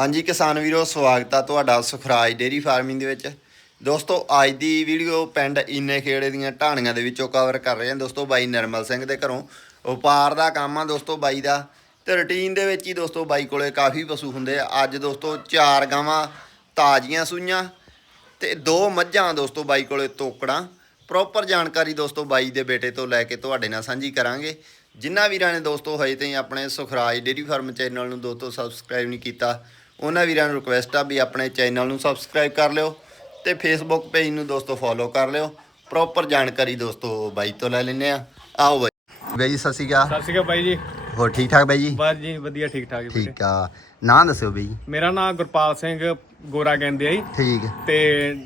ਹਾਂਜੀ ਕਿਸਾਨ ਵੀਰੋ, ਸਵਾਗਤ ਆ ਤੁਹਾਡਾ ਸੁਖਰਾਜ ਡੇਰੀ ਫਾਰਮਿੰਗ ਦੇ ਵਿੱਚ। ਦੋਸਤੋ, ਅੱਜ ਦੀ ਵੀਡੀਓ ਪਿੰਡ ਇੰਨੇ ਖੇੜੇ ਦੀਆਂ ਢਾਣੀਆਂ ਦੇ ਵਿੱਚੋਂ ਕਵਰ ਕਰ ਰਹੇ ਹਾਂ ਦੋਸਤੋ, ਬਾਈ ਨਰਮਲ ਸਿੰਘ ਦੇ ਘਰੋਂ। ਵਪਾਰ ਦਾ ਕੰਮ ਆ ਦੋਸਤੋ ਬਾਈ ਦਾ ਤੇ ਰੁਟੀਨ ਦੇ ਵਿੱਚ ਹੀ ਦੋਸਤੋ ਬਾਈ ਕੋਲੇ ਕਾਫੀ ਪਸ਼ੂ ਹੁੰਦੇ ਆ। ਅੱਜ ਦੋਸਤੋ ਚਾਰ ਗਾਵਾਂ ਤਾਜ਼ੀਆਂ ਸੂਈਆਂ ਤੇ ਦੋ ਮੱਝਾਂ ਦੋਸਤੋ ਬਾਈ ਕੋਲੇ ਤੋਕੜਾਂ। ਪ੍ਰੋਪਰ ਜਾਣਕਾਰੀ ਦੋਸਤੋ ਬਾਈ ਦੇ ਬੇਟੇ ਤੋਂ ਲੈ ਕੇ ਤੁਹਾਡੇ ਨਾਲ ਸਾਂਝੀ ਕਰਾਂਗੇ। ਜਿਨ੍ਹਾਂ ਵੀਰਾਂ ਨੇ ਦੋਸਤੋ ਹਜੇ ਤਾਈਂ ਆਪਣੇ ਸੁਖਰਾਜ ਡੇਰੀ ਫਾਰਮ ਚੈਨਲ ਨੂੰ ਦੋਸਤੋ ਸਬਸਕ੍ਰਾਈਬ ਨਹੀਂ ਕੀਤਾ ਉਹਨਾਂ ਵੀਰਾਂ ਨੂੰ ਰਿਕੁਐਸਟ ਆ ਵੀ ਆਪਣੇ ਚੈਨਲ ਨੂੰ ਸਬਸਕ੍ਰਾਈਬ ਕਰ ਲਿਓ ਤੇ ਫੇਸਬੁੱਕ ਪੇਜ ਨੂੰ ਦੋਸਤੋ ਫੋਲੋ ਕਰ ਲਿਓ। ਪ੍ਰੋਪਰ ਜਾਣਕਾਰੀ ਦੋਸਤੋ ਬਾਈ ਤੋਂ ਲੈ ਲੈਂਦੇ ਆ। ਆਓ ਬਾਈ। ਬਾਈ ਜੀ ਸਤਿ ਸ਼੍ਰੀ ਅਕਾਲ। ਸਤਿ ਸ਼੍ਰੀ ਅਕਾਲ ਬਾਈ ਜੀ। ਹੋਰ ਠੀਕ ਠਾਕ ਬਾਈ ਜੀ? ਬਸ ਜੀ ਵਧੀਆ ਠੀਕ ਠਾਕ ਜੀ। ਠੀਕ ਆ। ਨਾਂ ਦੱਸਿਓ ਬਾਈ ਮੇਰਾ ਨਾਮ ਗੁਰਪਾਲ ਸਿੰਘ ਗੋਰਾ ਕਹਿੰਦੇ ਆ ਜੀ। ਠੀਕ। ਤੇ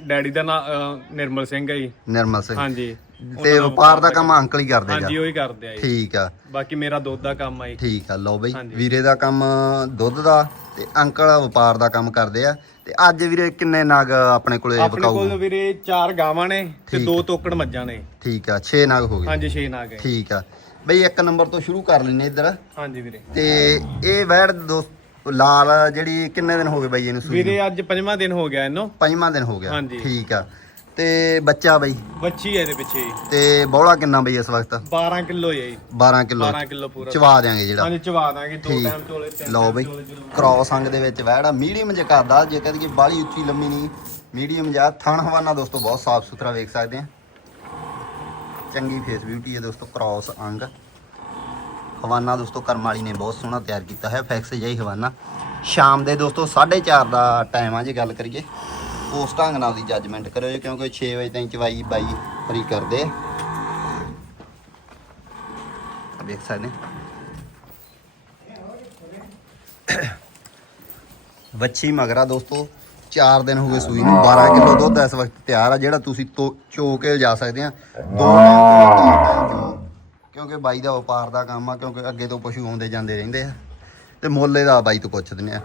ਡੈਡੀ ਦਾ ਨਾਮ ਨਿਰਮਲ ਸਿੰਘ ਹੈ ਜੀ। ਨਿਰਮਲ ਸਿੰਘ। ਹਾਂਜੀ। ਤੇ ਵਪਾਰ ਦਾ ਕੰਮ ਅੰਕਲ ਹੀ ਕਰਦੇ ਹਾਂਜੀ ਉਹੀ ਕਰਦੇ ਆ ਜੀ। ਠੀਕ ਆ। ਬਾਕੀ ਮੇਰਾ ਦੁੱਧ ਦਾ ਕੰਮ ਆ ਜੀ। ਠੀਕ ਆ ਲਓ ਬਈ। ਵੀਰੇ ਦਾ ਕੰਮ ਦੁੱਧ ਦਾ ਤੇ ਅੰਕਲ ਵਪਾਰ ਦਾ ਕੰਮ ਕਰਦੇ ਆ। ਤੇ ਅੱਜ ਵੀਰੇ ਕਿੰਨੇ ਨਗ ਆਪਣੇ ਕੋਲੇ ਆਪਣੇ ਵਿਕਾਊ? ਕੋਲ ਵੀਰੇ ਚਾਰ ਗਾਵਾਂ ਨੇ ਤੇ। ਦੋ ਤੋਕੜ ਮੱਝਾਂ ਨੇ। ਠੀਕ ਆ 6 ਨਗ ਹੋ ਗਏ। ਹਾਂਜੀ ਛੇ ਨਾਗ ਹੈ। ਠੀਕ ਆ। ਬਈ ਇੱਕ ਨੰਬਰ ਤੋਂ ਸ਼ੁਰੂ ਕਰ ਲੈਨੇ ਇੱਧਰ। ਹਾਂਜੀ ਵੀਰੇ। ਤੇ ਇਹ ਵੈੜ ਦੋਸਤ ਲਾਲ ਜਿਹੜੀ ਕਿੰਨੇ ਦਿਨ ਹੋ ਗਏ ਬਈ ਇਹਨੂੰ ਸੂਈ? ਵੀਰੇ ਅੱਜ ਪੰਜਵਾਂ ਦਿਨ ਹੋ ਗਿਆ ਇਹਨੂੰ। ਪੰਜਵਾਂ ਦਿਨ ਹੋ ਗਿਆ। ਠੀਕ ਆ। ਤੇ ਬੱਚਾ ਬਈ? ਬੱਚੀ ਹੈ ਇਹਦੇ ਪਿੱਛੇ ਜੀ। ਤੇ ਬੌਲਾ ਕਿੰਨਾ ਬਈ ਇਸ ਵਕਤ? 12 ਕਿਲੋ ਹੈ ਜੀ। 12 ਕਿਲੋ 12 ਕਿਲੋ ਪੂਰਾ। ਚਵਾ ਦਿਆਂਗੇ ਜਿਹੜਾ। ਹਾਂਜੀ ਚਵਾ ਦਾਂਗੇ ਦੋ ਠੀਕ। ਟਾਈਮ ਤਿੰਨ ਲਓ ਬਈ ਜ਼ਰੂਰ। ਕ੍ਰੋਸ ਅੰਗ ਦੇ ਵਿੱਚ ਵਹਿੜਾ ਮੀਡੀਅਮ ਜਿਹਾ ਕਰਦਾ ਜੇ ਕਹਦੇ ਕਿ ਬਾਲੀ ਉੱਚੀ ਲੰਮੀ ਨਹੀਂ। ਮੀਡੀਅਮ ਜਿਹਾ। ਥਣ ਹਵਾਨਾ ਦੋਸਤੋ ਬਹੁਤ ਸਾਫ਼ ਸੁਥਰਾ ਵੇਖ ਸਕਦੇ ਆ। ਚੰਗੀ ਫੇਸ ਬਿਊਟੀ ਹੈ ਦੋਸਤੋ ਕ੍ਰੋਸ ਅੰਗ। ਹਵਾਨਾ ਦੋਸਤੋ ਕਰਮ ਵਾਲੀ ਨੇ ਬਹੁਤ ਸੋਹਣਾ ਤਿਆਰ ਕੀਤਾ ਹੈ ਫੈਕਸ ਜਿਹਾ ਹਵਾਨਾ। ਸ਼ਾਮ ਦੇ ਦੋਸਤੋ 4:30 ਦਾ ਟਾਈਮ ਆ ਜੇ ਗੱਲ ਕਰੀਏ। ਉਸ ਢੰਗ ਨਾਲ ਦੀ ਜੱਜਮੈਂਟ ਕਰਿਓ ਜੀ, ਕਿਉਂਕਿ 6 ਵਜੇ ਤਾਈਂ ਚਵਾਈ ਬਾਈ ਫਰੀ ਕਰਦੇ ਵੇਖ ਸਕਦੇ ਵੱਛੀ ਮਗਰਾ ਦੋਸਤੋ 4 ਦਿਨ ਹੋ ਗਏ ਸੂਈ ਨੂੰ 12 ਕਿਲੋ ਦੁੱਧ ਇਸ ਵਕਤ ਤਿਆਰ ਆ ਜਿਹੜਾ ਤੁਸੀਂ ਚੋ ਕੇ ਜਾ ਸਕਦੇ ਆ। ਦੋ ਕਿਉਂਕਿ ਬਾਈ ਦਾ ਵਪਾਰ ਦਾ ਕੰਮ ਆ ਕਿਉਂਕਿ ਅੱਗੇ ਤੋਂ ਪਸ਼ੂ ਆਉਂਦੇ ਜਾਂਦੇ ਰਹਿੰਦੇ ਆ। ਤੇ ਮੁੱਲ ਇਹਦਾ ਬਾਈ ਤੋਂ ਪੁੱਛ ਦਿੰਦੇ ਆ।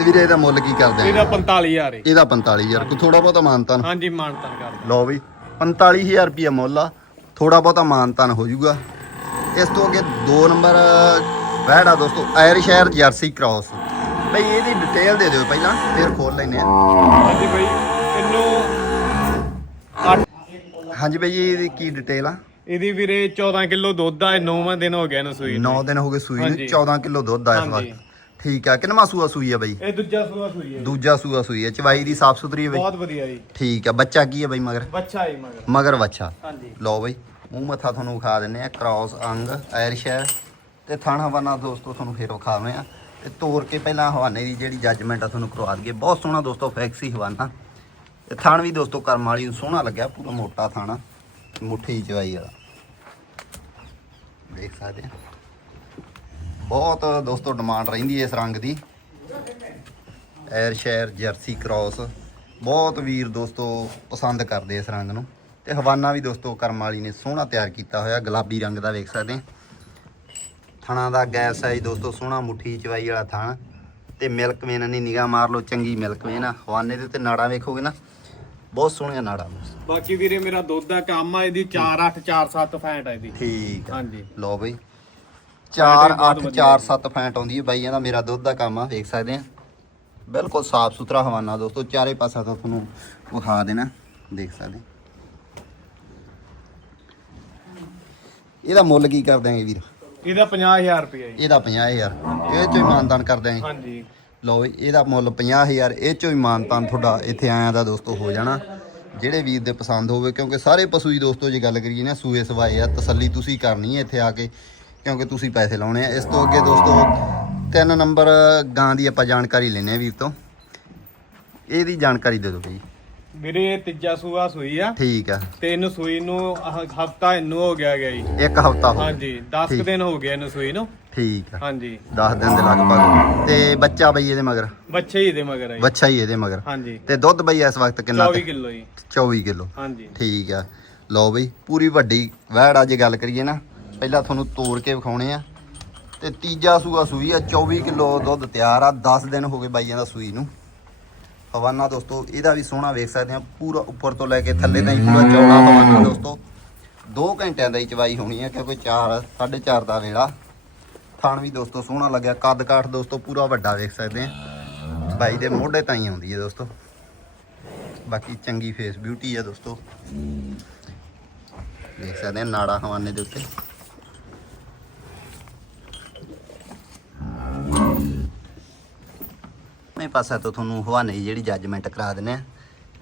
ਤੇ ਵੀਰੇ ਇਹਦਾ ਮੁੱਲ ਕੀ ਕਰਦੇ ਇਹਦਾ ਆ 45000 ਹੈ ਇਹਦਾ 45000 ਕੋ ਥੋੜਾ ਬਹੁਤਾ ਮਾਨਤਾਨ? ਹਾਂਜੀ ਮਾਨਤਨ ਕਰਦਾ ਲਓ ਵੀ 45000 ਰੁਪਿਆ ਮੁੱਲ ਆ। ਥੋੜਾ ਬਹੁਤਾ ਮਾਨਤਾਨ ਹੋ ਜਾਊਗਾ। ਇਸ ਤੋਂ ਅੱਗੇ 2 ਨੰਬਰ ਵਹਿੜਾ ਦੋਸਤੋ ਆਇਰਸ਼ਾਇਰ ਜਰਸੀ ਕ੍ਰਾਸ। ਬਈ ਇਹਦੀ ਡਿਟੇਲ ਦੇ ਦਿਓ ਪਹਿਲਾਂ ਫਿਰ ਖੋਲ ਲੈਨੇ ਆ। ਹਾਂਜੀ ਬਾਈ ਇਹਨੂੰ ਅੱਠ ਹਾਂਜੀ ਬਈ ਜੀ, ਇਹਦੀ ਕੀ ਡਿਟੇਲ ਆ? ਇਹਦੀ ਵੀਰੇ 14 ਕਿਲੋ ਦੁੱਧ ਆ 9ਵਾਂ ਦਿਨ ਹੋ ਗਿਆ ਇਹਨੂੰ ਸੂਈ ਨੂੰ। 9 ਦਿਨ ਹੋ ਗਏ ਸੂਈ ਨੂੰ ਹਾਂਜੀ। 14 ਕਿਲੋ ਦੁੱਧ ਆ ਇਸ ਹਾਂਜੀ। ਵਕਤ ਠੀਕ ਆ ਕਿੰਨਵਾਂ ਸੂਆ ਸੂਈ ਆ ਬਈ? ਇਹ ਦੂਜਾ ਸੂਆ ਸੂਈ ਹੈ ਦੂਜਾ ਸੂਆ ਸੂਈ ਆ ਚਵਾਈ ਦੀ ਸਾਫ਼ ਸੁਥਰੀ ਹੈ ਬਈ? ਬਹੁਤ ਵਧੀਆ ਜੀ। ਠੀਕ ਆ ਬੱਚਾ ਕੀ ਹੈ ਬਈ ਮਗਰ? ਬੱਚਾ ਹੀ ਮਗਰ। ਮਗਰ ਬੱਚਾ? ਹਾਂਜੀ। ਲਓ ਬਈ ਮੂੰਹ ਮੱਥਾ ਤੁਹਾਨੂੰ ਵਿਖਾ ਦਿੰਨੇ ਆ ਕ੍ਰਾਸ ਅੰਗ ਆਇਰਸ਼ਾਇਰ ਤੇ ਥਣ ਹਵਾਨਾ ਦੋਸਤੋ ਤੁਹਾਨੂੰ ਫੇਰ ਵਿਖਾਵੇਂ ਆ। ਤੇ ਤੋੜ ਕੇ ਪਹਿਲਾਂ ਹਵਾਨੇ ਦੀ ਜਿਹੜੀ ਜੱਜਮੈਂਟ ਆ ਤੁਹਾਨੂੰ ਕਰਵਾ ਦਈਏ। ਬਹੁਤ ਸੋਹਣਾ ਦੋਸਤੋ ਫੈਕਸੀ ਹਵਾਨਾ। ਤੇ ਥਣ ਵੀ ਦੋਸਤੋ ਕਰਮ ਵਾਲੀ ਨੂੰ ਸੋਹਣਾ ਲੱਗਿਆ ਪੂਰਾ ਮੋਟਾ ਥਣ। ਮੁੱਠੀ ਚਵਾਈ ਵਾਲਾ। ਦੇਖ ਸਕਦੇ ਆ। ਬਹੁਤ ਦੋਸਤੋ ਡਿਮਾਂਡ ਰਹਿੰਦੀ ਹੈ ਇਸ ਰੰਗ ਦੀ। ਐਰ ਸ਼ਹਿਰ ਜਰਸੀ ਕ੍ਰਾਸ ਬਹੁਤ ਵੀਰ ਦੋਸਤੋ ਪਸੰਦ ਕਰਦੇ ਇਸ ਰੰਗ ਨੂੰ। ਤੇ ਹਵਾਨਾ ਵੀ ਦੋਸਤੋ ਕਰਮ ਵਾਲੀ ਨੇ ਸੋਹਣਾ ਤਿਆਰ ਕੀਤਾ ਹੋਇਆ ਗੁਲਾਬੀ ਰੰਗ ਦਾ ਵੇਖ ਸਕਦੇ ਆ ਥਣਾ ਦਾ ਗੈਸ ਸਾਈਜ਼ ਦੋਸਤੋ ਸੋਹਣਾ ਮੁੱਠੀ ਚਵਾਈ ਵਾਲਾ ਥਣ। ਤੇ ਮਿਲਕ ਵੇਨ ਨਹੀਂ ਨਿਗਾਹ ਮਾਰ ਲਓ ਚੰਗੀ ਮਿਲਕ ਵੇਨ ਆ। ਹਵਾਨੇ ਦੇ ਤੇ ਨਾੜਾਂ ਵੇਖੋਗੇ ਨਾ ਬਹੁਤ ਸੋਹਣੀਆਂ ਨਾੜਾਂ ਬਾਕੀ ਵੀਰੇ ਮੇਰਾ ਦੁੱਧ ਦਾ ਕੰਮ ਆ ਇਹਦੀ 4 8 4 7 ਫੈਂਟ ਆ ਇਹਦੀ। ਠੀਕ ਆ। ਹਾਂਜੀ। ਲਓ ਬਈ। ਫੈਂਟ 4 ਵੀ ਬਹੁਤ 8 ਵਧੀਆ 4 7 ਫੈਂਟ ਆਉਂਦੀ ਹੈ ਬਾਈਆਂ ਦਾ ਮੇਰਾ ਦੁੱਧ ਦਾ ਕੰਮ ਆ ਵੇਖ ਸਕਦੇ ਆ। ਬਿਲਕੁਲ ਸਾਫ਼ ਸੁਥਰਾ ਹਵਾਨਾ ਦੋਸਤੋ ਚਾਰੇ ਪਾਸਾ ਤੋਂ ਤੁਹਾਨੂੰ ਵਿਖਾ ਦੇਣਾ ਦੇਖ ਸਕਦੇ ਆ। ਇਹਦਾ ਮੁੱਲ ਕੀ ਕਰ ਦਿਆਂਗੇ ਵੀਰ? ਇਹਦਾ 50000 ਰੁਪਏ ਜੀ। ਇਹਦਾ 50000 ਇਹ ਚੋਂ ਹੀ ਮਾਨਦਾਨ ਕਰ ਦਿਆਂਗੇ ਹਾਂਜੀ। ਲਓ ਵੀ ਇਹਦਾ ਮੁੱਲ 50000 ਇਹ ਚੋਂ ਹੀ ਮਾਨਤਾਨ ਤੁਹਾਡਾ ਇੱਥੇ ਆਇਆਂ ਦਾ ਦੋਸਤੋ ਹੋ ਜਾਣਾ। ਜਿਹੜੇ ਵੀਰ ਦੇ ਪਸੰਦ ਹੋਵੇ ਕਿਉਂਕਿ ਸਾਰੇ ਪਸ਼ੂ ਹੀ ਦੋਸਤੋ ਜੇ ਗੱਲ ਕਰੀਏ ਨਾ ਸੂਏ ਸਵਾਏ ਆ ਤਸੱਲੀ ਤੁਸੀਂ ਕਰਨੀ ਹੈ ਇੱਥੇ ਆ ਕੇ। ਕਿਉਂਕਿ ਤੁਸੀਂ ਪੈਸੇ ਲਾਉਣੇ ਆ। ਇਸ ਤੋਂ ਅੱਗੇ ਦੋਸਤੋ ਤਿੰਨ ਨੰਬਰ ਗਾਂ ਦੀ ਆਪਾਂ ਜਾਣਕਾਰੀ ਲੈਨੇ ਆ ਵੀਰ ਤੋਂ। ਇਹਦੀ ਜਾਣਕਾਰੀ ਦੇ ਦਿਓ ਬਈ। ਵੀਰੇ ਤੀਜਾ ਸੂਆ ਸੂਈ ਆ। ਠੀਕ ਆ। ਤੇ ਇਹਨੂੰ ਸੂਈ ਨੂੰ ਹਫਤਾ ਇਹਨੂੰ ਹੋ ਗਿਆ ਗਿਆ ਜੀ। ਇੱਕ ਹਫਤਾ ਹੋ ਗਿਆ। ਹਾਂਜੀ 10 ਠੀਕ। ਦਿਨ ਹੋ ਗਏ ਇਹਨੂੰ ਸੂਈ ਨੂੰ। ਠੀਕ ਆ। ਹਾਂਜੀ। 10 ਦਿਨ ਦੇ ਲਗਭਗ। ਤੇ ਬੱਚਾ ਬਈ ਇਹਦੇ ਮਗਰ? ਬੱਚੇ ਹੀ ਦੇ ਮਗਰ ਆ ਜੀ। ਬੱਚਾ ਹੀ ਇਹਦੇ ਮਗਰ। ਹਾਂਜੀ। ਤੇ ਦੁੱਧ ਬਈ ਇਸ ਵਕਤ ਕਿੰਨਾ 24 ਕਿਲੋ ਜੀ। 24 ਕਿਲੋ। ਹਾਂਜੀ। ਠੀਕ ਆ। ਲਓ ਬਈ ਪੂਰੀ ਵੱਡੀ ਵਹਿੜ ਆ ਜੇ ਗੱਲ ਕਰੀਏ ਨਾ। ਪਹਿਲਾਂ ਤੁਹਾਨੂੰ ਤੋੜ ਕੇ ਵਿਖਾਉਣੇ ਆ। ਤੇ ਤੀਜਾ ਸੂਆ ਸੂਈ ਆ 24 ਕਿਲੋ ਦੁੱਧ ਤਿਆਰ ਆ 10 ਦਿਨ ਹੋ ਗਏ ਬਾਈਆਂ ਦਾ ਸੂਈ ਨੂੰ। ਹਵਾਨਾ ਦੋਸਤੋ, ਇਹਦਾ ਵੀ ਸੋਹਣਾ ਵੇਖ ਸਕਦੇ ਆ, ਪੂਰਾ ਉੱਪਰ ਤੋਂ ਲੈ ਕੇ ਥੱਲੇ ਤਾਈਂ ਪੂਰਾ ਚੌੜਾ ਹਵਾਨਾ ਦੋਸਤੋ। 2 ਘੰਟਿਆਂ ਦਾ ਹੀ ਚਵਾਈ ਹੋਣੀ ਆ, ਕਿਉਂਕਿ 4 4.5 ਦਾ ਵੇਲਾ। ਥਾਣ ਵੀ ਦੋਸਤੋ ਸੋਹਣਾ ਲੱਗਿਆ, ਕੱਦ ਕਾਠ ਦੋਸਤੋ ਪੂਰਾ ਵੱਡਾ ਵੇਖ ਸਕਦੇ ਆ। ਬਾਈ ਦੇ ਮੋਢੇ ਤਾਈਂ ਆਉਂਦੀ ਹੈ ਦੋਸਤੋ। ਬਾਕੀ ਚੰਗੀ ਫੇਸ ਬਿਊਟੀ ਆ ਦੋਸਤੋ। ਦੇਖ ਸਕਦੇ ਆ, ਨਾੜਾ ਹਵਾਨੇ ਦੇ ਉੱਤੇ। ਮੈਂ ਪਾਸਾ ਤੋਂ ਤੁਹਾਨੂੰ ਹਵਾਨੇ ਦੀ ਜਿਹੜੀ ਜੱਜਮੈਂਟ ਕਰਾ ਦਿੰਨੇ ਆ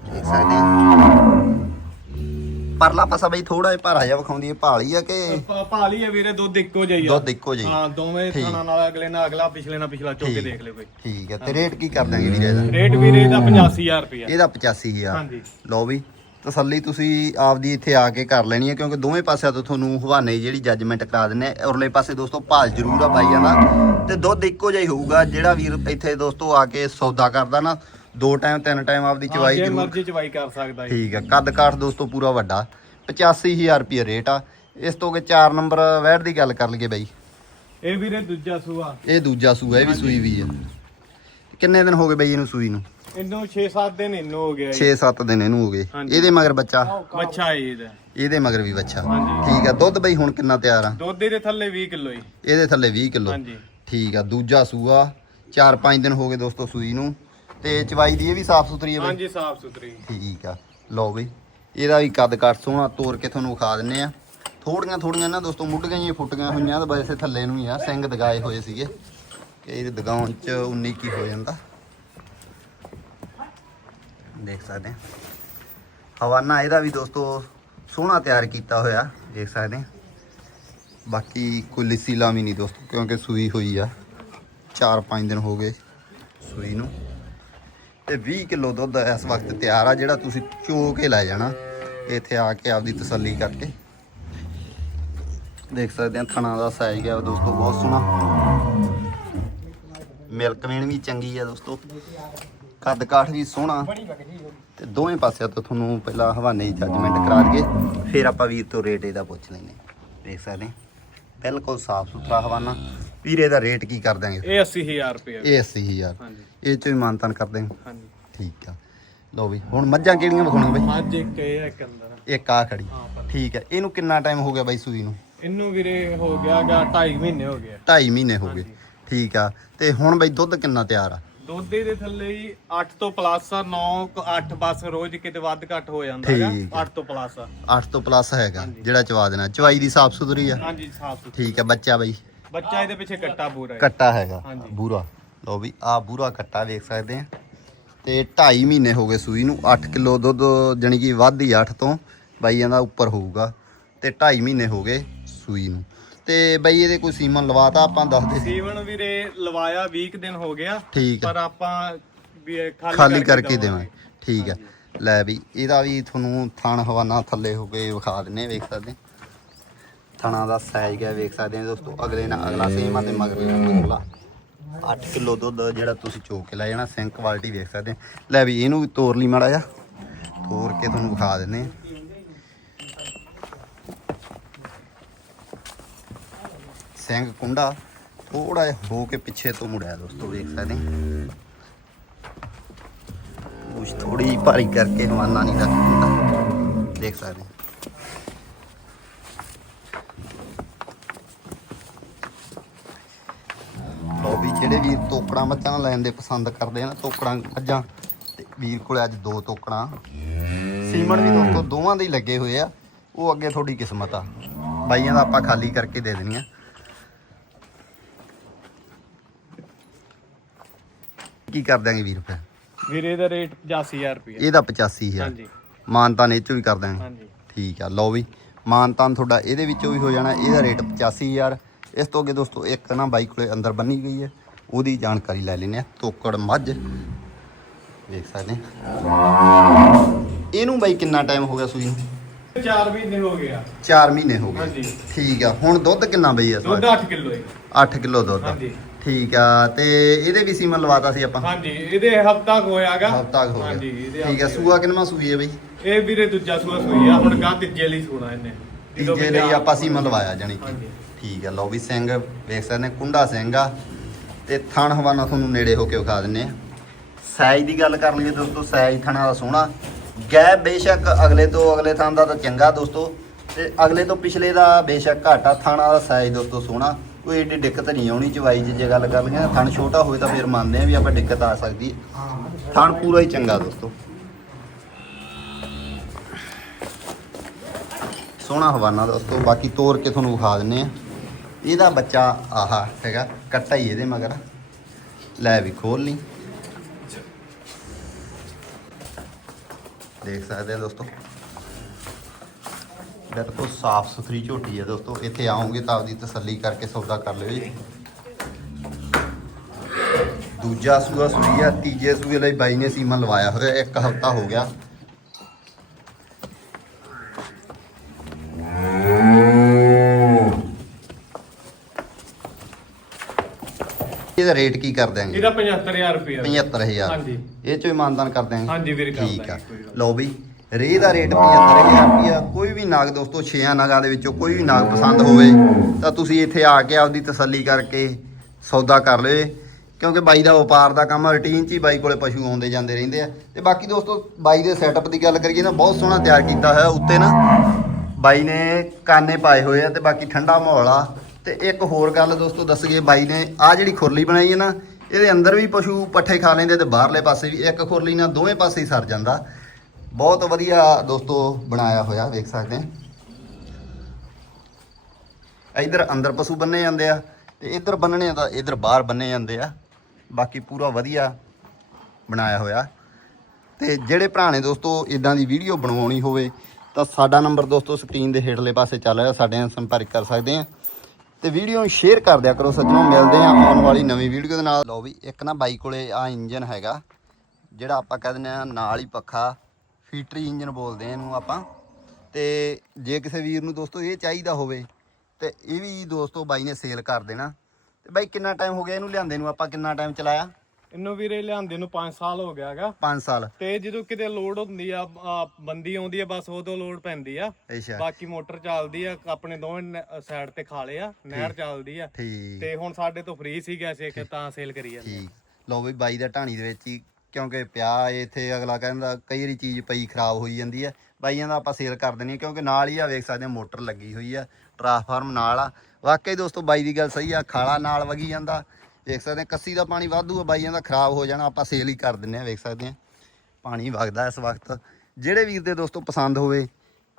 ਦੇਖ ਸਕਦੇ ਆ ਪਰਲਾ ਪਾਸਾ ਬਈ ਥੋੜਾ ਜਿਹਾ ਭਾਰਾ ਜਿਹਾ ਵਿਖਾਉਂਦੀ ਹੈ ਭਾਲੀ ਆ ਕਿ? ਭਾਲੀ ਹੈ ਵੀਰੇ ਦੁੱਧ ਇੱਕੋ ਜਿਹਾ ਹੀ ਆ। ਦੁੱਧ ਇੱਕੋ ਜਿਹਾ ਹੀ। ਦੋਵੇਂ। ਥਾਣਾ ਨਾਲ ਅਗਲੇ ਨਾਲ ਅਗਲਾ ਪਿਛਲੇ ਨਾਲ ਪਿਛਲਾ ਚੁੱਕ ਕੇ। ਦੇਖ ਲਿਓ ਕੋਈ। ਠੀਕ ਹੈ ਤੇ ਰੇਟ ਕੀ ਕਰ ਦਾਂਗੇ ਵੀਰੇ ਇਹਦਾ? ਰੇਟ ਵੀਰੇ ਦਾ 85000 ਰੁਪਇਆ। ਇਹਦਾ 85000 ਹਾਂਜੀ। ਲਓ ਵੀ। ਤਸੱਲੀ ਤੁਸੀਂ ਆਪਦੀ ਇੱਥੇ ਆ ਕੇ ਕਰ ਲੈਣੀ ਹੈ ਕਿਉਂਕਿ ਦੋਵੇਂ ਪਾਸਿਆਂ ਤੋਂ ਤੁਹਾਨੂੰ ਹਵਾਨੇ ਜਿਹੜੀ ਜੱਜਮੈਂਟ ਕਰਾ ਦਿੰਨੇ ਆ ਉਰਲੇ ਪਾਸੇ ਦੋਸਤੋ ਭਾਲ ਜ਼ਰੂਰ ਆ ਬਾਈਆਂ ਦਾ। ਤੇ ਦੁੱਧ ਇੱਕੋ ਜਿਹਾ ਹੀ ਹੋਊਗਾ ਜਿਹੜਾ ਵੀਰ ਇੱਥੇ ਦੋਸਤੋ ਆ ਕੇ ਸੌਦਾ ਕਰਦਾ ਨਾ ਦੋ ਟਾਈਮ ਤਿੰਨ ਟਾਈਮ ਆਪਦੀ ਚਵਾਈ ਜ਼ਰੂਰ ਮਰਜ਼ੀ ਚਵਾਈ ਕਰ ਸਕਦਾ ਠੀਕ ਹੈ ਕੱਦ ਕਾਠ ਦੋਸਤੋ ਪੂਰਾ ਵੱਡਾ। 85000 ਰੁਪਏ ਰੇਟ ਆ। ਇਸ ਤੋਂ ਅਗੇ 4 ਨੰਬਰ ਵੈਟ ਦੀ ਗੱਲ ਕਰ ਲਈਏ ਬਾਈ। ਇਹ ਵੀਰੇ ਦੂਜਾ ਸੂਆ। ਇਹ ਦੂਜਾ ਸੂਆ ਇਹ ਵੀ ਸੂਈ ਵੀ ਆ। ਕਿੰਨੇ ਦਿਨ ਹੋ ਗਏ ਬਾਈ ਇਹਨੂੰ ਸੂਈ ਨੂੰ? ਇਹਨੂੰ 6-7 ਦਿਨ ਇਹਨੂੰ ਹੋ ਗਿਆ ਜੀ। 6-7 ਦਿਨ ਇਹਨੂੰ ਹੋ ਗਏ। ਹਾਂਜੀ। ਇਹਦੇ ਮਗਰ ਬੱਚਾ? ਬੱਚਾ ਹੈ ਇਹਦਾ। ਇਹਦੇ ਮਗਰ ਵੀ ਬੱਚਾ। ਠੀਕ ਆ ਦੁੱਧ ਬਈ ਹੁਣ ਕਿੰਨਾ ਤਿਆਰ ਆ? ਦੁੱਧ ਦੇ ਥੱਲੇ 20 ਕਿਲੋ ਹੀ ਇਹਦੇ ਥੱਲੇ 20 ਕਿਲੋ। ਹਾਂਜੀ। ਠੀਕ ਆ ਦੂਜਾ ਸੂਆ 4-5 ਦਿਨ ਹੋ ਗਏ ਦੋਸਤੋ ਸੂਈ ਨੂੰ। ਤੇ ਚਵਾਈ ਦੀ ਇਹ ਵੀ ਸਾਫ਼ ਸੁਥਰੀ ਹੈ ਬਈ? ਹਾਂਜੀ ਸਾਫ਼ ਸੁਥਰੀ। ਠੀਕ ਆ। ਲਓ ਬਈ ਇਹਦਾ ਵੀ ਕੱਦ ਕੱਟ ਸੋਹਣਾ ਤੋੜ ਕੇ ਤੁਹਾਨੂੰ ਵਿਖਾ ਦਿੰਨੇ ਆ। ਥੋੜੀਆਂ ਥੋੜੀਆਂ ਨਾ ਦੋਸਤੋ ਮੁੱਢੀਆਂ ਹੀ ਫੁੱਟੀਆਂ ਹੋਈਆਂ ਤਾਂ ਵੈਸੇ ਥੱਲੇ ਨੂੰ ਹੀ ਆ। ਸਿੰਘ ਦਗਾਏ ਹੋਏ ਸੀਗੇ। ਕਿ ਇਹਦੇ ਦਗਾਉਣ ਚ 19 ਕੀ ਹੋ ਜਾਂਦਾ। ਦੇਖ ਸਕਦੇ ਹਵਾਨਾ ਇਹਦਾ ਵੀ ਦੋਸਤੋ ਸੋਹਣਾ ਤਿਆਰ ਕੀਤਾ ਹੋਇਆ, ਦੇਖ ਸਕਦੇ ਬਾਕੀ ਕੋਈ ਲਿੱਸੀ ਲਾਵੀ ਨਹੀਂ ਦੋਸਤੋ, ਕਿਉਂਕਿ ਸੂਈ ਹੋਈ ਆ। 4-5 ਦਿਨ ਹੋ ਗਏ ਸੂਈ ਨੂੰ। ਤੇ 20 ਕਿਲੋ ਦੁੱਧ ਇਸ ਵਕਤ ਤਿਆਰ ਆ, ਜਿਹੜਾ ਤੁਸੀਂ ਚੋ ਕੇ ਲੈ ਜਾਣਾ। ਇੱਥੇ ਆ ਕੇ ਆਪਦੀ ਤਸੱਲੀ ਕਰਕੇ। ਦੇਖ ਸਕਦੇ ਆ ਥਣਾ ਦਾ ਸਾਈਜ਼ ਹੈ ਦੋਸਤੋ ਬਹੁਤ ਸੋਹਣਾ। ਮਿਲਕ ਵੇਣ ਵੀ ਚੰਗੀ ਆ ਦੋਸਤੋ। ਕੱਦ ਕਾਠ ਵੀ ਸੋਹਣਾ। ਤੇ ਦੋਵੇਂ ਪਾਸਿਆਂ ਤੋਂ ਤੁਹਾਨੂੰ ਪਹਿਲਾਂ ਹਵਾਨੇ ਜੱਜਮੈਂਟ ਕਰਾ ਦਈਏ। ਫਿਰ ਆਪਾਂ ਵੀਰ ਤੋਂ ਰੇਟ ਇਹਦਾ ਪੁੱਛ ਲੈਨੇ ਦੇਖ ਸਕਦੇ ਬਿਲਕੁਲ ਸਾਫ਼ ਸੁਥਰਾ ਹਵਾਨਾ। ਵੀਰੇ ਦਾ ਰੇਟ ਕੀ ਕਰ ਦਾਂਗੇ ਇਹ 80000 ਰੁਪਏ ਇਹ 80000 ਹਾਂਜੀ। ਇਹ ਚੋਂ ਹੀ ਮਾਨਤਾਨ ਕਰ ਦੇਂਗੇ ਹਾਂਜੀ। ਠੀਕ ਆ। ਲਓ ਵੀ ਹੁਣ ਮੱਝਾਂ ਕਿਹੜੀਆਂ ਵਿਖਾਉਣੀਆਂ ਬਈ? ਅੱਜ ਇੱਕ ਇਹ ਇੱਕ ਅੰਦਰ ਇੱਕ ਆ ਖੜੀ। ਹਾਂ ਠੀਕ ਹੈ ਇਹਨੂੰ ਕਿੰਨਾ ਟਾਈਮ ਹੋ ਗਿਆ ਬਾਈ ਸੂਈ ਨੂੰ? ਇਹਨੂੰ ਵੀਰੇ ਹੋ ਗਿਆਗਾ 2.5 ਮਹੀਨੇ ਹੋ ਗਏ 2.5 ਮਹੀਨੇ ਹੋ ਗਏ। ਠੀਕ ਆ। ਤੇ ਹੁਣ ਬਾਈ ਦੁੱਧ ਕਿੰਨਾ ਤਿਆਰ ਆ? ਦੁੱਧ ਦੇ ਥੱਲੇ ਹੀ 8 ਤੋਂ ਪਲੱਸ ਆ 9 8 ਬਸ ਰੋਜ਼ ਕਿਤੇ ਵੱਧ ਘੱਟ ਹੋ ਜਾਂਦਾ ਹੈਗਾ। ਠੀਕ ਹੈ। 8 ਤੋਂ ਪਲੱਸ ਆ। 8 ਤੋਂ ਪਲੱਸ ਹੈਗਾ। ਜਿਹੜਾ ਚਵਾ ਦੇਣਾ। ਚਵਾਈ ਦੀ ਸਾਫ਼ ਸੁਥਰੀ ਆ? ਹਾਂਜੀ ਸਾਫ਼ ਸੁਥਰਾ। ਠੀਕ ਆ ਬੱਚਾ ਬਾਈ? ਬੱਚਾ ਇਹਦੇ ਪਿੱਛੇ ਕੱਟਾ ਪੂਰਾ ਹੈ। ਕੱਟਾ ਹੈਗਾ ਹਾਂਜੀ। ਬੂਰਾ। ਲਓ ਵੀ ਆ ਬੂਰਾ ਕੱਟਾ ਵੇਖ ਸਕਦੇ ਆ। ਤੇ 2.5 ਮਹੀਨੇ ਹੋ ਗਏ ਸੂਈ ਨੂੰ 8 ਕਿਲੋ ਦੁੱਧ ਜਾਣੀ ਕਿ ਵੱਧ ਹੀ 8 ਤੋਂ ਬਾਈਆਂ ਦਾ ਉੱਪਰ ਹੋਊਗਾ। ਤੇ 2.5 ਮਹੀਨੇ ਹੋ ਗਏ ਸੂਈ ਨੂੰ। ਤੇ ਬਾਈ ਇਹਦੇ ਕੋਈ ਸੀਮਨ ਲਵਾਤਾ ਆਪਾਂ ਦੱਸ ਦੇ। ਸੀਵਨ ਵੀਰੇ ਲਵਾਇਆ 20 ਕੁ ਦਿਨ ਹੋ ਗਿਆ ਠੀਕ ਆ। ਪਰ ਆਪਾਂ ਵੀ ਇਹ ਖਾਲੀ ਕਰਕੇ ਦੇਵਾਂਗੇ। ਦੇਵਾਂ ਠੀਕ ਹੈ ਲੈ ਵੀ ਇਹਦਾ ਵੀ ਤੁਹਾਨੂੰ ਥਣ ਹਵਾਨਾ ਥੱਲੇ ਹੋ ਕੇ ਵਿਖਾ ਦਿੰਨੇ ਵੇਖ ਸਕਦੇ ਥਣਾ ਦਾ ਸਾਈਜ਼ ਹੈ ਵੇਖ ਸਕਦੇ ਆ ਦੋਸਤੋ ਅਗਲੇ ਨਾਲ ਅਗਲਾ ਸੇਮ ਆ ਤੇ ਮਗਲੇ ਨਾਲ ਅਗਲਾ। 8 ਕਿਲੋ ਦੁੱਧ ਜਿਹੜਾ ਤੁਸੀਂ ਚੋ ਕੇ ਲੈ ਜਾਣਾ ਸਿੰਕ ਕੁਆਲਿਟੀ ਵੇਖ ਸਕਦੇ ਆ। ਲੈ ਵੀ ਇਹਨੂੰ ਵੀ ਤੋਰ ਲਈ ਮਾੜਾ ਜਿਹਾ। ਤੋਰ ਕੇ ਤੁਹਾਨੂੰ ਵਿਖਾ ਦਿੰਨੇ ਆ। ਸਿੰਘ ਕੁੰਡਾ ਥੋੜਾ ਜਿਹਾ ਹੋ ਕੇ ਪਿੱਛੇ ਤੋਂ ਮੁੜਿਆ ਦੋਸਤੋ ਵੇਖ ਸਕਦੇ ਆ। ਕੁਛ ਥੋੜੀ ਭਾਰੀ ਕਰਕੇ ਹਵਾਨਾ ਨਹੀਂ ਰੱਖ ਹੁੰਦਾ ਦੇਖ ਸਕਦੇ ਹੋ। ਵੀ, ਜਿਹੜੇ ਵੀਰ ਤੋਕੜਾਂ ਮੱਝਾਂ ਲੈਣ ਦੇ ਪਸੰਦ ਕਰਦੇ ਆ ਨਾ, ਤੋਕੜਾਂ, ਮੱਝਾਂ, ਤੇ ਵੀਰ ਕੋਲੇ ਅੱਜ ਦੋ ਤੋਕੜਾਂ। ਸੀਮਨ ਵੀ ਦੋਸਤੋ, ਦੋਵਾਂ ਦੇ ਹੀ ਲੱਗੇ ਹੋਏ ਆ। ਉਹ ਅੱਗੇ ਤੁਹਾਡੀ ਕਿਸਮਤ ਆ। ਬਾਈਆਂ ਦਾ ਆਪਾਂ ਖਾਲੀ ਕਰਕੇ ਦੇ ਦੇਣੀਆਂ। ਕੀ ਕਰ ਦਾਂਗੇ ਵੀਰ ਫਿਰ? ਵੀਰੇ ਦਾ ਰੇਟ 85000 ਰੁਪਏ ਇਹਦਾ 85000 ਹਾਂਜੀ। ਮਾਨਤਾਨ ਇਹ ਚੋਂ ਵੀ ਕਰ ਦਾਂਗੇ ਹਾਂਜੀ। ਠੀਕ ਆ ਲਓ ਵੀ ਮਾਨਤਾਨ ਤੁਹਾਡਾ ਇਹਦੇ ਵਿੱਚੋਂ ਵੀ ਹੋ ਜਾਣਾ ਇਹਦਾ ਰੇਟ 85000 ਇਸ ਤੋਂ ਅੱਗੇ ਦੋਸਤੋ ਇੱਕ ਨਾ ਬਾਈਕ ਕੋਲੇ ਅੰਦਰ ਬੰਨੀ ਗਈ ਹੈ ਉਹਦੀ ਜਾਣਕਾਰੀ ਲੈ ਲੈਨੇ ਆ ਤੋਕੜ ਮੱਝ। ਵੇਖ ਸਕਦੇ। ਇਹਨੂੰ ਬਾਈ ਕਿੰਨਾ ਟਾਈਮ ਹੋ ਗਿਆ ਸੂਈ ਨੂੰ? 4 ਮਹੀਨੇ ਹੋ ਗਿਆ 4 ਮਹੀਨੇ ਹੋ ਗਏ। ਹਾਂਜੀ। ਠੀਕ ਆ ਹੁਣ ਦੁੱਧ ਕਿੰਨਾ ਬਈ ਇਸ ਦੁੱਧ ਵਾਰ 8 ਕਿਲੋ ਹੈ 8 ਕਿਲੋ ਦੁੱਧ। ਹਾਂਜੀ। ਠੀਕ ਆ ਤੇ ਇਹਦੇ ਵੀ ਸੀਮਨ ਲਵਾਤਾ ਸੀ ਆਪਾਂ। ਹਾਂਜੀ ਇਹਦੇ ਹਫਤਾ ਹੋਇਆਗਾ ਹਫਤਾ ਹੋ ਗਿਆ। ਹਾਂਜੀ ਇਹਦੇ ਠੀਕ ਆ ਹਫ਼ਤਾ ਸੂਆ ਕਿੰਨਾ ਸੂਈ ਹੈ ਬਈ? ਇਹ ਵੀਰੇ ਦੂਜਾ ਸੂਆ ਸੂਈ ਆ ਹੁਣ ਗਾਂ ਤੀਜੇ ਲਈ ਸੂਣਾ ਇਹਨੇ। ਜਦੋਂ ਤੀਜੇ ਲਈ ਆਪਾਂ ਸੀਮਨ ਲਵਾਇਆ ਜਾਣੀ ਕਿ। ਹਾਂਜੀ। ਠੀਕ ਆ ਲਓ ਵੀ ਸਿੰਘ ਵੇਖ ਸਕਦੇ ਨੇ ਕੁੰਡਾ ਸਿੰਘ ਆ। ਤੇ ਥਣ ਹਵਾਨਾ ਤੁਹਾਨੂੰ ਨੇੜੇ ਹੋ ਕੇ ਵਿਖਾ ਦਿੰਨੇ ਆ। ਸਾਈਜ਼ ਦੀ ਗੱਲ ਕਰ ਲਈਏ ਦੋਸਤੋ ਸਾਈਜ਼ ਥਣਾ ਦਾ ਸੋਹਣਾ। ਗੈਪ ਬੇਸ਼ੱਕ ਅਗਲੇ ਤੋਂ ਅਗਲੇ ਥਾਂ ਦਾ ਤਾਂ ਚੰਗਾ ਦੋਸਤੋ। ਤੇ ਅਗਲੇ ਤੋਂ ਪਿਛਲੇ ਦਾ ਬੇਸ਼ੱਕ ਘਾਟਾ ਥਾਣਾ ਦਾ ਸਾਈਜ਼ ਦੋਸਤੋ ਸੋਹਣਾ। ਕੋਈ ਏਡੀ ਦਿੱਕਤ ਨਹੀਂ ਆਉਣੀ ਚਵਾਈ 'ਚ ਜੇ ਗੱਲ ਕਰ ਲਈਏ, ਥਣ ਛੋਟਾ ਹੋਵੇ ਤਾਂ ਫਿਰ ਮੰਨਦੇ ਆ ਵੀ ਆਪਾਂ ਦਿੱਕਤ ਆ ਸਕਦੀ ਹੈ। ਥਣ ਪੂਰਾ ਹੀ ਚੰਗਾ ਦੋਸਤੋ। ਸੋਹਣਾ ਹਵਾਨਾ ਦੋਸਤੋ, ਬਾਕੀ ਤੋਰ ਕੇ ਤੁਹਾਨੂੰ ਵਿਖਾ ਦਿੰਨੇ ਆ ਇਹਦਾ ਬੱਚਾ ਆਹਾ ਹੈਗਾ, ਕੱਟਾ ਹੀ ਇਹਦੇ ਮਗਰ। ਲੈ ਵੀ ਖੋਲ ਲਈ। ਦੇਖ ਸਕਦੇ ਆ ਦੋਸਤੋ। ਬਿਲਕੁਲ ਸਾਫ਼ ਸੁਥਰੀ ਝੋਟੀ ਹੈ ਦੋਸਤੋ ਇੱਥੇ ਆਓਗੇ ਤਾਂ ਆਪਦੀ ਤਸੱਲੀ ਕਰਕੇ ਸੌਦਾ ਕਰ ਲਿਓ ਜੀ। ਦੂਜਾ ਸੂਆ ਸੂਈ ਆ ਤੀਜੇ ਸੂਏ ਲਈ ਬਾਈ ਨੇ ਸੀਮਨ ਲਵਾਇਆ ਹੋਇਆ ਇੱਕ ਹਫਤਾ ਹੋ ਗਿਆ। ਇਹਦਾ ਰੇਟ ਕੀ ਕਰ ਦਿਆਂਗੇ? ਇਹਦਾ 75000 ਰੁਪਏ 75000 ਹਾਂਜੀ। ਇਹ ਚੋਂ ਇਮਾਨਦਾਨ ਕਰ ਦਿਆਂਗੇ। ਹਾਂਜੀ ਵੀਰ ਕਰ ਠੀਕ ਆ। ਦਾਂਗੇ, ਲਓ ਬਈ ਰੇਹ ਦਾ ਰੇਟ 75000 ਆ। ਕੋਈ ਵੀ ਨਾਗ ਦੋਸਤੋ 6 ਨਾਗਾਂ ਦੇ ਵਿੱਚੋਂ ਕੋਈ ਵੀ ਨਾਗ ਪਸੰਦ ਹੋਵੇ, ਤਾਂ ਤੁਸੀਂ ਇੱਥੇ ਆ ਕੇ ਆਪਦੀ ਤਸੱਲੀ ਕਰਕੇ ਸੌਦਾ ਕਰ ਲਿਓ ਕਿਉਂਕਿ ਬਾਈ ਦਾ ਵਪਾਰ ਦਾ ਕੰਮ ਰੁਟੀਨ 'ਚ ਹੀ ਬਾਈ ਕੋਲੇ ਪਸ਼ੂ ਆਉਂਦੇ ਜਾਂਦੇ ਰਹਿੰਦੇ ਆ। ਤੇ ਬਾਕੀ ਦੋਸਤੋ, ਬਾਈ ਦੇ ਸੈਟਅਪ ਦੀ ਗੱਲ ਕਰੀਏ ਨਾ, ਬਹੁਤ ਸੋਹਣਾ ਤਿਆਰ ਕੀਤਾ ਹੋਇਆ ਉੱਤੇ ਨਾ। ਬਾਈ ਨੇ ਕਾਨੇ ਪਾਏ ਹੋਏ ਆ ਤੇ ਬਾਕੀ ਠੰਡਾ ਮਾਹੌਲ ਆ। ਤੇ ਇੱਕ ਹੋਰ ਗੱਲ ਦੋਸਤੋ ਦੱਸ ਗਏ ਬਾਈ ਨੇ ਆ ਜਿਹੜੀ ਖੁਰਲੀ ਬਣਾਈ ਹੈ ਨਾ, ਇਹਦੇ ਅੰਦਰ ਵੀ ਪਸ਼ੂ ਪੱਠੇ ਖਾ ਲੈਂਦੇ ਤੇ ਬਾਹਰਲੇ ਪਾਸੇ ਵੀ ਇੱਕ ਖੁਰਲੀ ਨਾਲ ਦੋਵੇਂ ਪਾਸੇ ਹੀ ਸਰ ਜਾਂਦਾ। ਬਹੁਤ ਵਧੀਆ ਦੋਸਤੋ ਬਣਾਇਆ ਹੋਇਆ, ਵੇਖ ਸਕਦੇ ਆ। ਇਧਰ ਅੰਦਰ ਪਸ਼ੂ ਬੰਨੇ ਜਾਂਦੇ ਆ ਤੇ ਇਧਰ ਬੰਨਣੇ ਤਾਂ ਇਧਰ ਬਾਹਰ ਬੰਨੇ ਜਾਂਦੇ ਆ। ਬਾਕੀ ਪੂਰਾ ਵਧੀਆ ਬਣਾਇਆ ਹੋਇਆ। ਤੇ ਜਿਹੜੇ ਭਰਾ ਨੇ ਦੋਸਤੋ ਇਦਾਂ ਦੀ ਵੀਡੀਓ ਬਣਵਾਉਣੀ ਹੋਵੇ ਤਾਂ ਸਾਡਾ ਨੰਬਰ ਦੋਸਤੋ ਸਕਰੀਨ ਦੇ ਹੇਠਲੇ ਪਾਸੇ ਚੱਲ ਰਿਹਾ, ਸਾਡੇ ਨਾਲ ਸੰਪਰਕ ਕਰ ਸਕਦੇ ਆ। ਤੇ ਵੀਡੀਓ ਨੂੰ ਸ਼ੇਅਰ ਕਰ ਦਿਆ ਕਰੋ ਸੱਜਣੋ, ਮਿਲਦੇ ਆ ਆਉਣ ਵਾਲੀ ਨਵੀਂ ਵੀਡੀਓ ਦੇ ਨਾਲ। ਲਓ ਵੀ, ਇੱਕ ਨਾ ਬਾਈ ਕੋਲੇ ਆ ਇੰਜਨ ਹੈਗਾ, ਜਿਹੜਾ ਆਪਾਂ ਕਹਿ ਦਿੰਦੇ ਆ ਨਾਲ ਹੀ ਪੱਖਾ ਫੀਟਰੀ ਇੰਜਨ ਬੋਲਦੇ ਆ ਇਹਨੂੰ ਆਪਾਂ। ਤੇ ਜੇ ਕਿਸੇ ਵੀਰ ਨੂੰ ਦੋਸਤੋ ਇਹ ਚਾਹੀਦਾ ਹੋਵੇ ਤੇ ਇਹ ਵੀ ਦੋਸਤੋ ਬਾਈ ਨੇ ਸੇਲ ਕਰ ਦੇਣਾ। ਤੇ ਬਾਈ ਕਿੰਨਾ ਟਾਈਮ ਹੋ ਗਿਆ ਇਹਨੂੰ ਲਿਆਂਦੇ ਨੂੰ? ਆਪਾਂ ਕਿੰਨਾ ਟਾਈਮ ਚਲਾਇਆ? ਇਹਨੂੰ ਵੀਰੇ ਲਿਆਂਦੇ ਨੂੰ 5 ਸਾਲ ਹੋ ਗਿਆ ਹੈਗਾ 5 ਸਾਲ। ਤੇ ਜਦੋਂ ਕਿਤੇ ਲੋਡ ਹੁੰਦੀ ਆ ਬੰਦੀ ਆਉਂਦੀ ਆ ਬਸ ਉਦੋਂ ਲੋਡ ਪੈਂਦੀ ਆ। ਬਾਕੀ ਮੋਟਰ ਚੱਲਦੀ ਆ ਆਪਣੇ ਦੋਵੇਂ ਸਾਈਡ ਤੇ ਖਾਲੇ ਆ ਨਹਿਰ ਚੱਲਦੀ ਆ। ਤੇ ਹੁਣ ਸਾਡੇ ਤੋਂ ਫ੍ਰੀ ਸੀਗਾ ਅਸੀਂ ਕਿ ਤਾਂ ਸੇਲ ਕਰੀ ਜਾਂਦੇ ਲਓ ਵੀ ਬਾਈ ਦਾ ਢਾਣੀ ਦੇ ਵਿੱਚ ਹੀ ਕਿਉਂਕਿ ਪਿਆ ਇੱਥੇ ਅਗਲਾ ਕਹਿੰਦਾ ਕਈ ਵਾਰੀ ਚੀਜ਼ ਪਈ ਖਰਾਬ ਹੋਈ ਜਾਂਦੀ ਹੈ ਬਾਈਆਂ ਦਾ ਆਪਾਂ ਸੇਲ ਕਰ ਦਿੰਦੇ ਹਾਂ ਕਿਉਂਕਿ ਨਾਲ ਹੀ ਆ ਵੇਖ ਸਕਦੇ ਹਾਂ ਮੋਟਰ ਲੱਗੀ ਹੋਈ ਆ ਟਰਾਂਸਫਾਰਮ ਨਾਲ ਆ। ਵਾਕਈ ਦੋਸਤੋ ਬਾਈ ਦੀ ਗੱਲ ਸਹੀ ਆ, ਖਾਲਾ ਨਾਲ ਵਗੀ ਜਾਂਦਾ। ਵੇਖ ਸਕਦੇ ਹਾਂ ਕੱਸੀ ਦਾ ਪਾਣੀ ਵਾਧੂ ਆ, ਬਾਈਆਂ ਦਾ ਖਰਾਬ ਹੋ ਜਾਣਾ, ਆਪਾਂ ਸੇਲ ਹੀ ਕਰ ਦਿੰਦੇ ਹਾਂ, ਵੇਖ ਸਕਦੇ ਹਾਂ। ਪਾਣੀ ਵਗਦਾ ਇਸ ਵਕਤ। ਜਿਹੜੇ ਵੀਰ ਦੇ ਦੋਸਤੋ ਪਸੰਦ ਹੋਵੇ,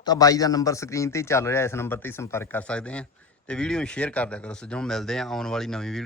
ਤਾਂ ਬਾਈ ਦਾ ਨੰਬਰ ਸਕਰੀਨ ਤੇ ਹੀ ਚੱਲ ਰਿਹਾ, ਇਸ ਨੰਬਰ ਤੇ ਹੀ ਸੰਪਰਕ ਕਰ ਸਕਦੇ ਆ ਤੇ ਵੀਡੀਓ ਨੂੰ ਸ਼ੇਅਰ ਕਰ ਦਿਆ ਕਰੋ, ਸੱਜਣੋ, ਮਿਲਦੇ ਆ ਆਉਣ ਵਾਲੀ ਨਵੀਂ ਵੀਡੀਓ